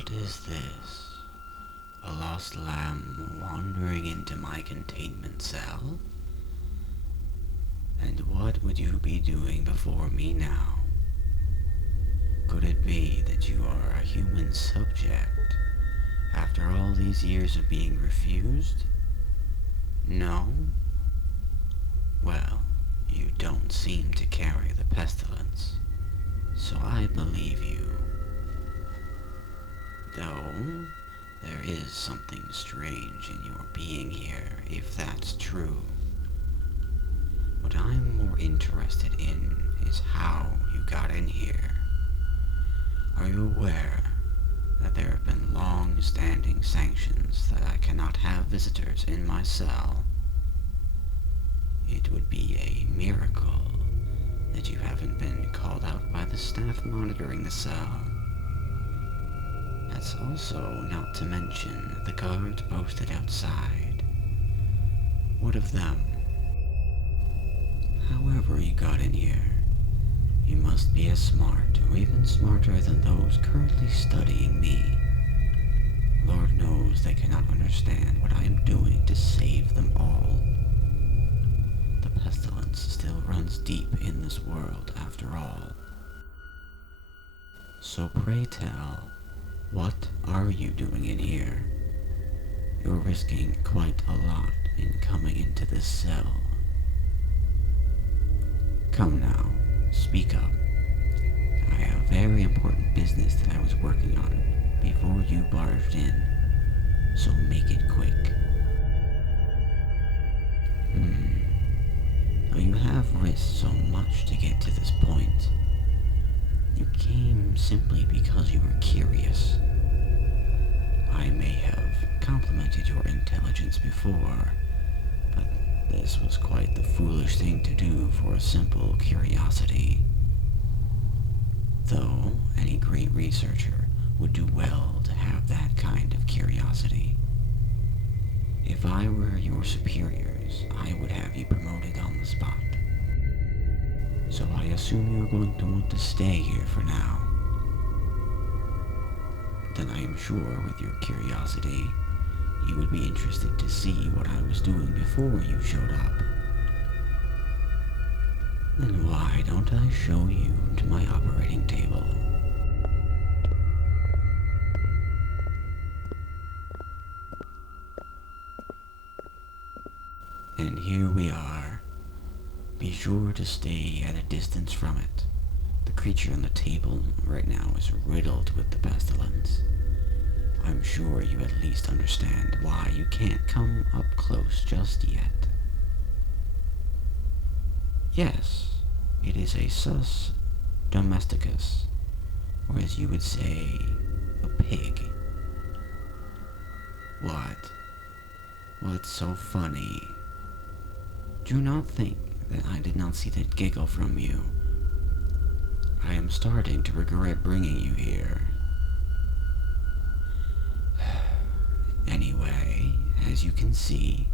What is this? A lost lamb wandering into my containment cell? And what would you be doing before me now? Could it be that you are a human subject, after all these years of being refused? No? Well, you don't seem to carry the pestilence, so I believe you. Though, there is something strange in your being here, if that's true. What I'm more interested in is how you got in here. Are you aware that there have been long-standing sanctions that I cannot have visitors in my cell? It would be a miracle that you haven't been called out by the staff monitoring the cell. That's also not to mention the guards posted outside. What of them? However you got in here, you must be as smart or even smarter than those currently studying me. Lord knows they cannot understand what I am doing to save them all. The pestilence still runs deep in this world after all. So pray tell, what are you doing in here? You're risking quite a lot in coming into this cell. Come now, speak up. I have very important business that I was working on before you barged in, so make it quick. Now you have risked so much to get to this point. You came simply because you were curious. I may have complimented your intelligence before, but this was quite the foolish thing to do for a simple curiosity. Though any great researcher would do well to have that kind of curiosity. If I were your superiors, I would have you promoted on the spot. So I assume you're going to want to stay here for now. Then I am sure with your curiosity, you would be interested to see what I was doing before you showed up. Then why don't I show you to my operating table? And here we are. Be sure to stay at a distance from it. The creature on the table right now is riddled with the pestilence. I'm sure you at least understand why you can't come up close just yet. Yes, it is a sus domesticus, or as you would say, a pig. What? What's so funny? Do not think that I did not see that giggle from you. I am starting to regret bringing you here. Anyway, as you can see,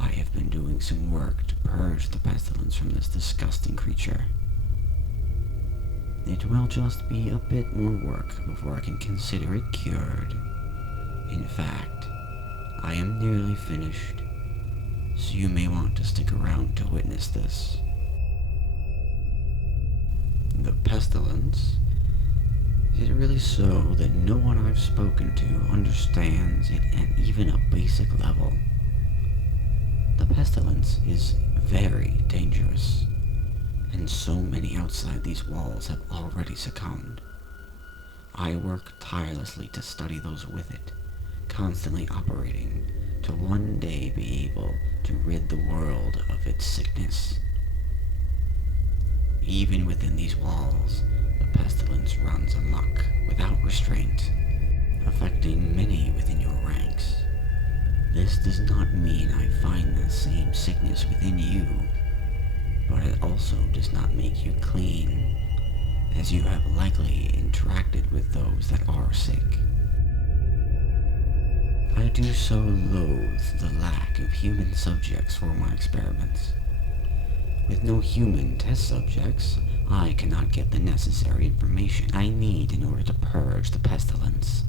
I have been doing some work to purge the pestilence from this disgusting creature. It will just be a bit more work before I can consider it cured. In fact, I am nearly finished, so you may want to stick around to witness this. The pestilence? Is it really so that no one I've spoken to understands it at even a basic level? The pestilence is very dangerous, and so many outside these walls have already succumbed. I work tirelessly to study those with it, constantly operating to one day be able to rid the world of its sickness. Even within these walls, the pestilence runs amok without restraint, affecting many within your ranks. This does not mean I find the same sickness within you, but it also does not make you clean, as you have likely interacted with those that are sick. I do so loathe the lack of human subjects for my experiments. With no human test subjects, I cannot get the necessary information I need in order to purge the pestilence.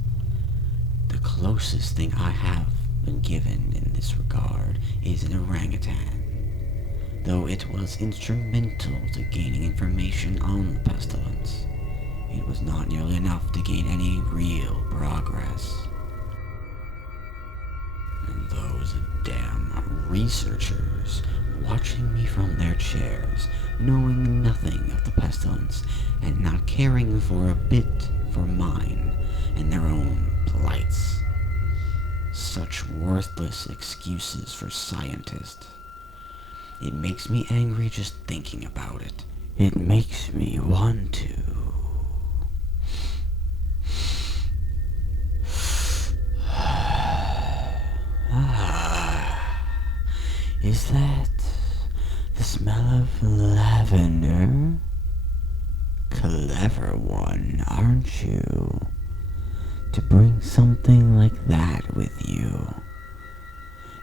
The closest thing I have been given in this regard is an orangutan, though it was instrumental to gaining information on the pestilence. It was not nearly enough to gain any real progress. And those damn researchers watching me from their chairs, knowing nothing of the pestilence, and not caring for a bit for mine and their own plights. Such worthless excuses for scientists. It makes me angry just thinking about it. It makes me want to. Is that the smell of lavender? Clever one, aren't you? To bring something like that with you.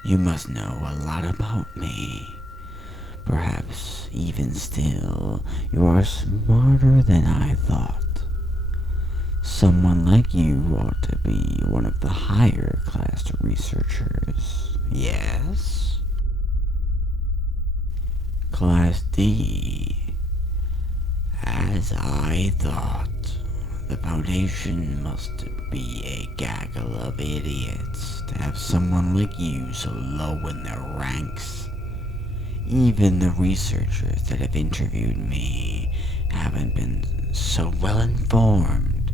You must know a lot about me. Perhaps even still, you are smarter than I thought. Someone like you ought to be one of the higher class researchers. Yes? Class D. As I thought. The Foundation must be a gaggle of idiots to have someone like you so low in their ranks. Even the researchers that have interviewed me haven't been so well informed,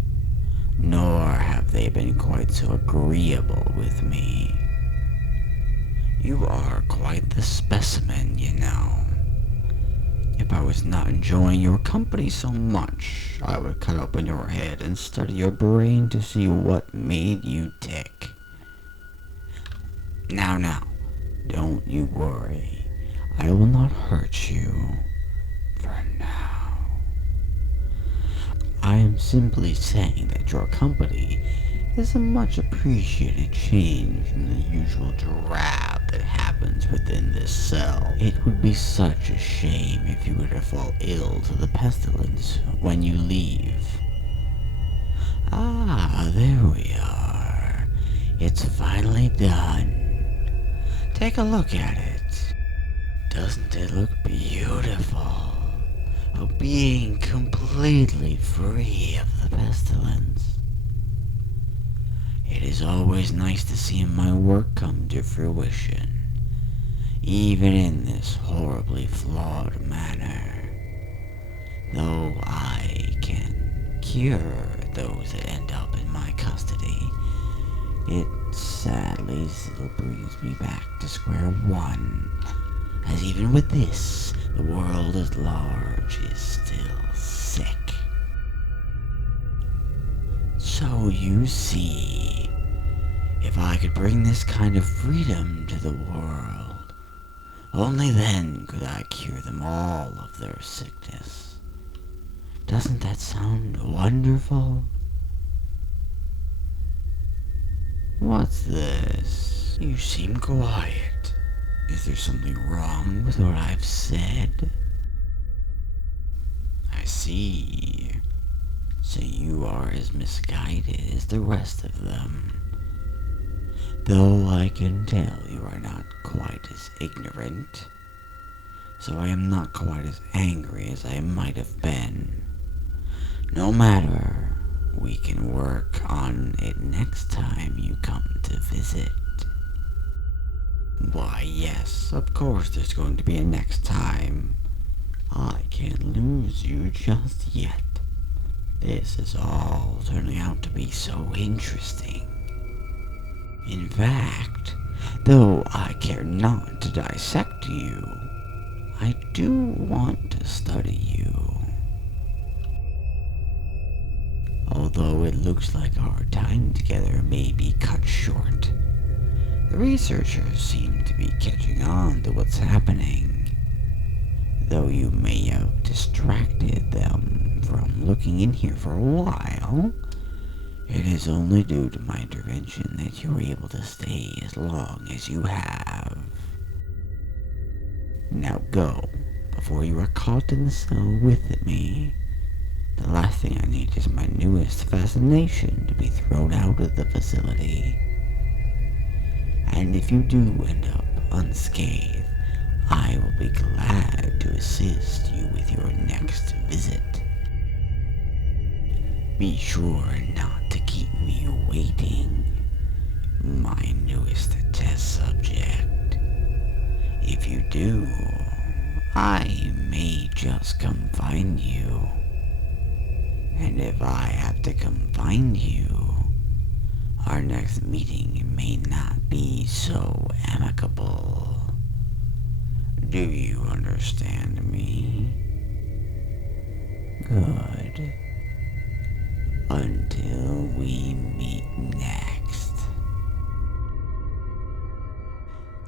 nor have they been quite so agreeable with me. You are quite the specimen, you know. If I was not enjoying your company so much, I would cut open your head and study your brain to see what made you tick. Now, don't you worry. I will not hurt you. For now. I am simply saying that your company is a much appreciated change from the usual drab that happens within this cell. It would be such a shame if you were to fall ill to the pestilence when you leave. Ah, there we are. It's finally done. Take a look at it. Doesn't it look beautiful? Being completely free of the pestilence. It is always nice to see my work come to fruition, even in this horribly flawed manner. Though I can cure those that end up in my custody, it sadly still brings me back to square one, as even with this, the world at large is still sick. So you see, if I could bring this kind of freedom to the world, only then could I cure them all of their sickness. Doesn't that sound wonderful? What's this? You seem quiet. Is there something wrong with what I've said? I see. So you are as misguided as the rest of them. Though I can tell you are not quite as ignorant. So I am not quite as angry as I might have been. No matter, we can work on it next time you come to visit. Why, yes, of course there's going to be a next time. I can't lose you just yet. This is all turning out to be so interesting. In fact, though I care not to dissect you, I do want to study you. Although it looks like our time together may be cut short, the researchers seem to be catching on to what's happening. Though you may have distracted them from looking in here for a while, it is only due to my intervention that you were able to stay as long as you have. Now go, before you are caught in the cell with me. The last thing I need is my newest fascination to be thrown out of the facility. And if you do end up unscathed, I will be glad to assist you with your next visit. Be sure not to keep me waiting, my newest test subject. If you do, I may just come find you. And if I have to come find you, our next meeting may not be so amicable. Do you understand me? Good. Until we meet next.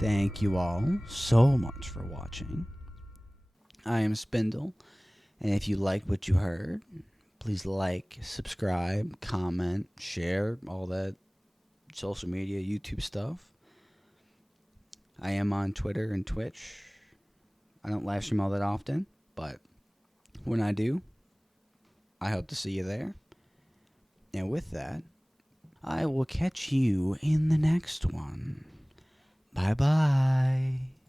Thank you all so much for watching. I am Spindle, and if you liked what you heard, please like, subscribe, comment, share, all that social media, YouTube stuff. I am on Twitter and Twitch. I don't live stream all that often, but when I do, I hope to see you there. And with that, I will catch you in the next one. Bye-bye.